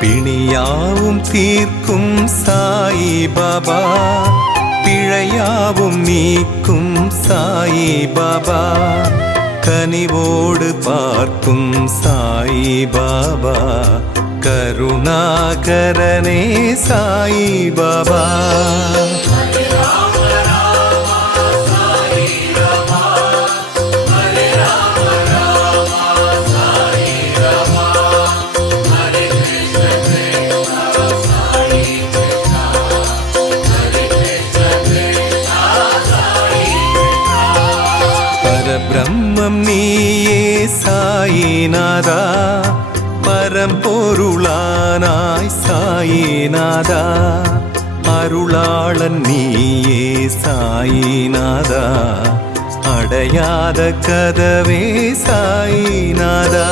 பிணியாவும் தீர்க்கும் சாயி பாபா, பிழையாவும் நீக்கும் சாயி பாபா, கனிவோடு பார்க்கும் சாயி பாபா, கருணாகரனே சாயி பாபா. பரபிரம்மம் நீயே சாயிநாதா, பரம்பொருளானாய் சாயிநாதா, அருளாளன் நீயே சாயிநாதா, அடையாத கதவே சாயிநாதா.